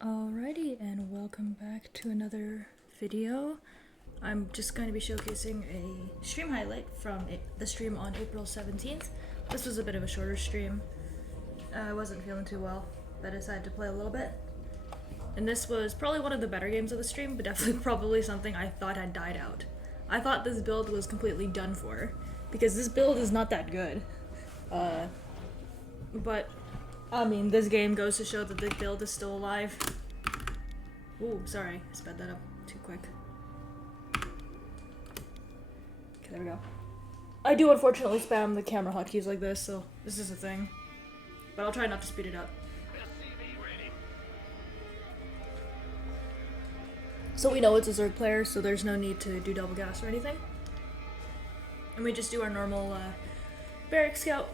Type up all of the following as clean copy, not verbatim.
Alrighty, and welcome back to another video. I'm just going to be showcasing a stream highlight from the stream on April 17th. This was a bit of a shorter stream. I wasn't feeling too well, but I decided to play a little bit. And this was probably one of the better games of the stream, but definitely probably something I thought had died out. I thought this build was completely done for, because this build is not that good. But I mean, this game goes to show that the build is still alive. Ooh, sorry, I sped that up too quick. Okay, there we go. I do unfortunately spam the camera hotkeys like this, so this is a thing. But I'll try not to speed it up. So we know it's a Zerg player, so there's no need to do double gas or anything. And we just do our normal barrack scout.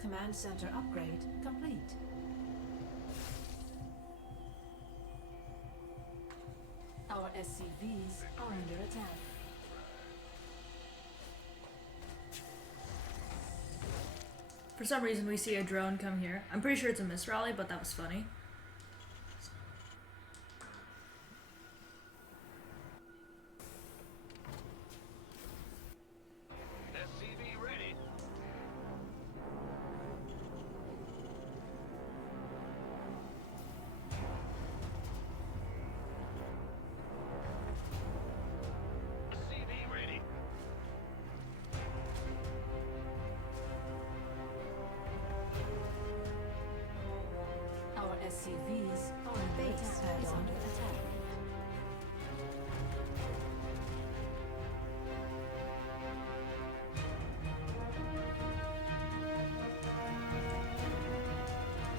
Command center upgrade complete. Our SCVs are under attack. For some reason we see a drone come here. I'm pretty sure it's a misrally, but that was funny. Our SCVs are under attack.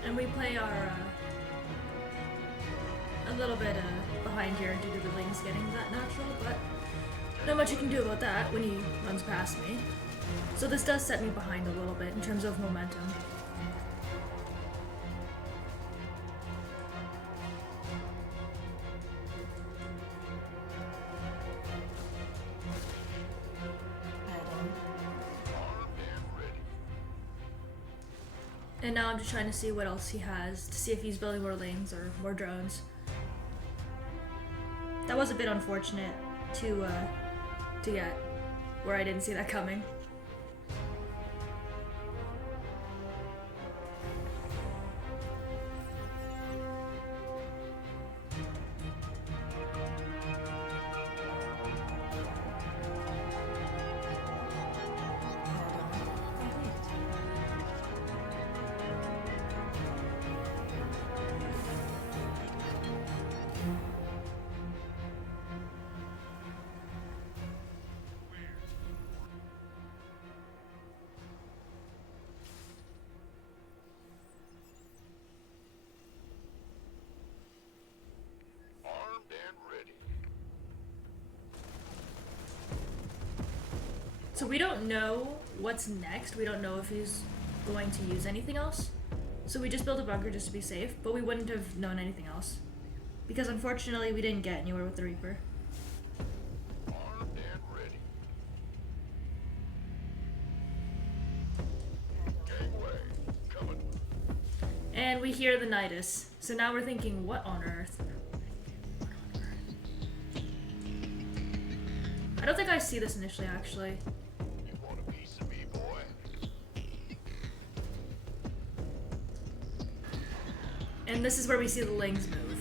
And we play our a little bit behind here due to the lanes getting that natural, but not much you can do about that when he runs past me. So this does set me behind a little bit in terms of momentum. And now I'm just trying to see what else he has, to see if he's building more lanes or more drones. That was a bit unfortunate to get, where I didn't see that coming. So we don't know what's next. We don't know if he's going to use anything else. So we just built a bunker just to be safe, but we wouldn't have known anything else. Because unfortunately we didn't get anywhere with the Reaper. Armed and ready. Gangway, coming. And we hear the Nidus. So now we're thinking, what on earth? I don't think I see this initially, actually. You want a piece of me, boy? And this is where we see the Lings move.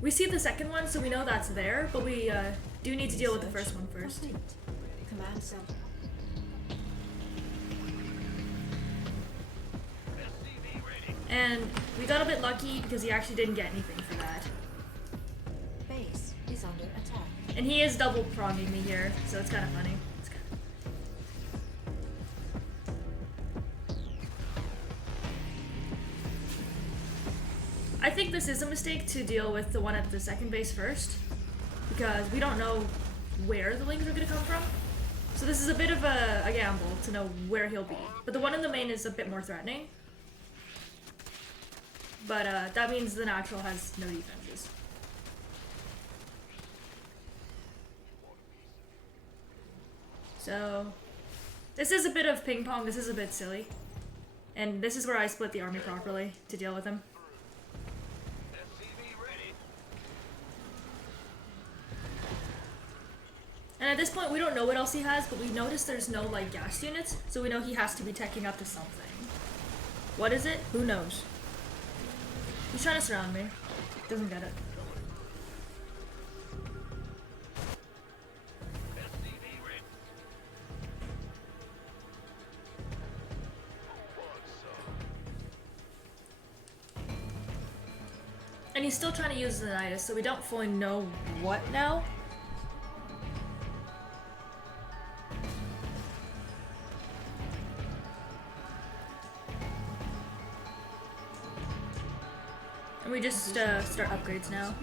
We see the second one, so we know that's there, but we do need to deal with the first one first. Complete. Command center. And we got a bit lucky because he actually didn't get anything for that. Base is under attack. And he is double pronging me here, so it's kind of funny. I think this is a mistake to deal with the one at the second base first, because we don't know where the lings are going to come from. So this is a bit of a gamble to know where he'll be. But the one in the main is a bit more threatening. But that means the natural has no defenses. So this is a bit of ping pong, this is a bit silly. And this is where I split the army properly to deal with him. And at this point, we don't know what else he has, but we notice there's no, like, gas units, so we know he has to be teching up to something. What is it? Who knows? He's trying to surround me. Doesn't get it. And he's still trying to use the Nidus, so we don't fully know what now. And we just start upgrades now.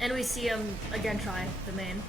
And we see him again try the main.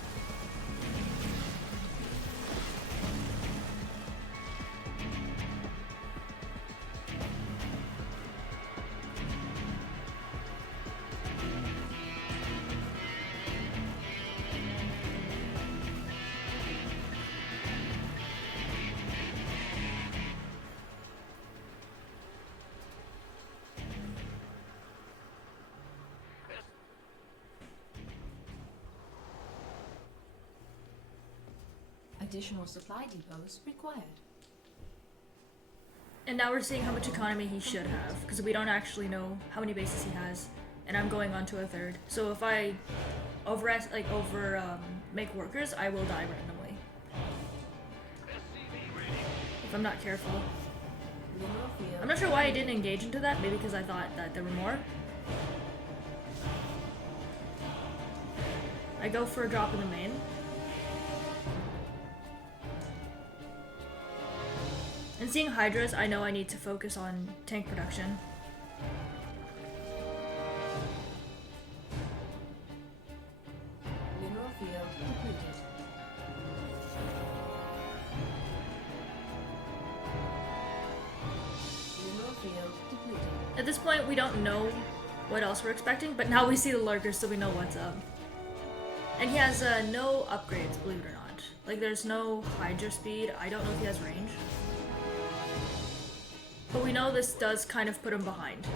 Additional supply depots required. And now we're seeing how much economy he should have, because we don't actually know how many bases he has. And I'm going on to a third. So if I make workers, I will die randomly. If I'm not careful. I'm not sure why I didn't engage into that, maybe because I thought that there were more. I go for a drop in the main. And seeing Hydras, I know I need to focus on tank production. Mineral field completed. Mineral field depleted. At this point, we don't know what else we're expecting, but now we see the lurkers, so we know what's up. And he has no upgrades, believe it or not. Like, there's no Hydra speed. I don't know if he has range. But we know this does kind of put him behind.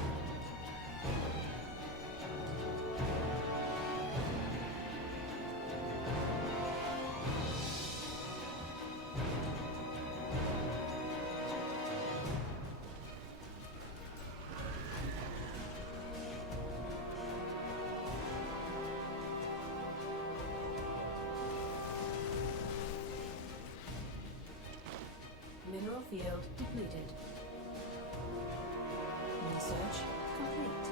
Mineral field depleted. Research complete.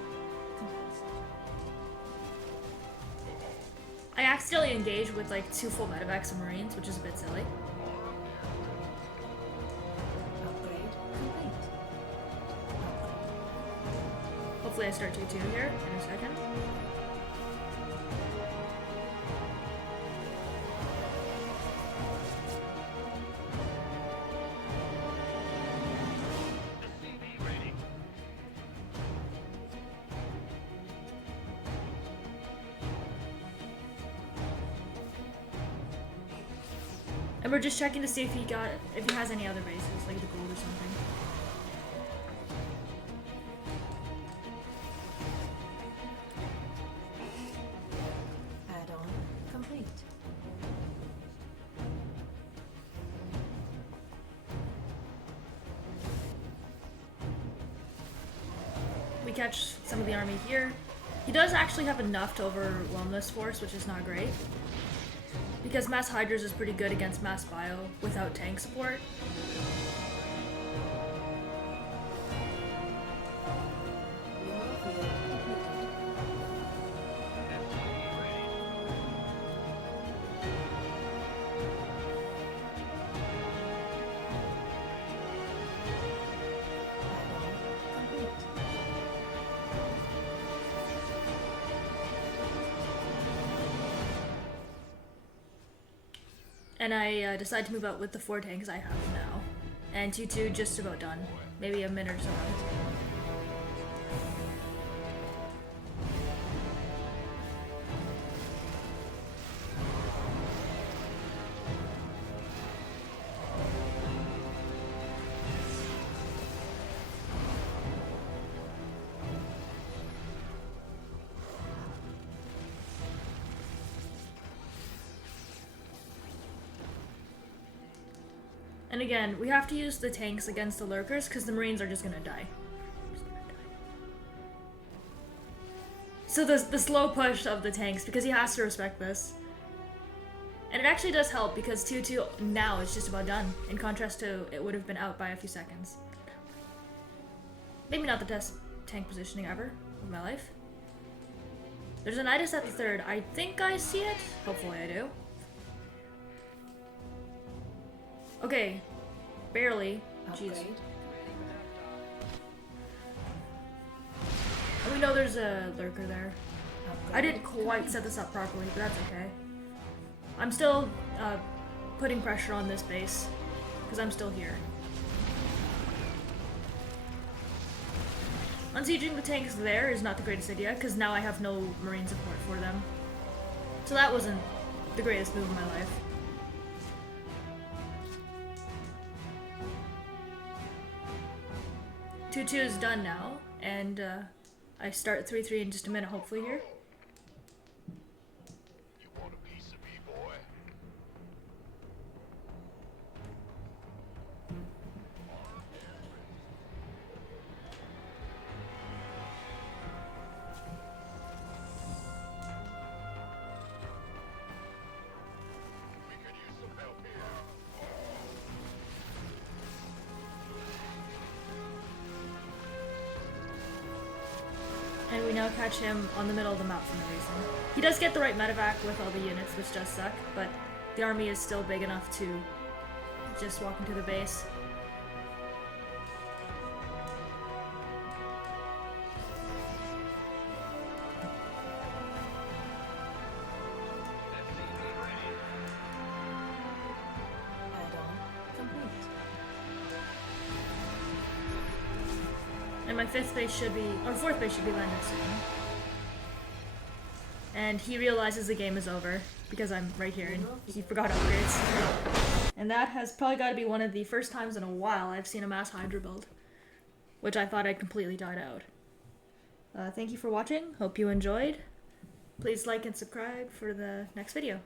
I accidentally engaged with like 2 full medevacs of Marines, which is a bit silly. Upgrade complete. Hopefully I start 2-2 here in a second. And we're just checking to see if he has any other bases, like the gold or something. Add-on complete. We catch some of the army here. He does actually have enough to overwhelm this force, which is not great. Because Mass Hydras is pretty good against Mass Bio without tank support. And I decided to move out with the 4 tanks I have now. And 2-2 just about done. Maybe a minute or so left. And again, we have to use the tanks against the lurkers because the marines are just gonna die. So the slow push of the tanks, because he has to respect this. And it actually does help because 2-2 now is just about done, in contrast to it would have been out by a few seconds. Maybe not the best tank positioning ever of my life. There's a Nidus at the 3rd. I think I see it. Hopefully I do. Okay, barely. Jeez. Upgrade. And we know there's a lurker there. Upgrade. I didn't quite set this up properly, but that's okay. I'm still putting pressure on this base, because I'm still here. Unsieging the tanks there is not the greatest idea, because now I have no marine support for them. So that wasn't the greatest move of my life. Two is done now, and I start 3-3 in just a minute, hopefully here. You want a piece of me, boy? We could use some help here. And we now catch him on the middle of the map for no reason. He does get the right medevac with all the units, which does suck, but the army is still big enough to just walk into the base. Add-on complete. And my 5th base should be, or 4th base should be landed soon. And he realizes the game is over, because I'm right here and he forgot upgrades. And that has probably got to be one of the first times in a while I've seen a mass Hydra build, which I thought I'd completely died out. Thank you for watching, hope you enjoyed. Please like and subscribe for the next video.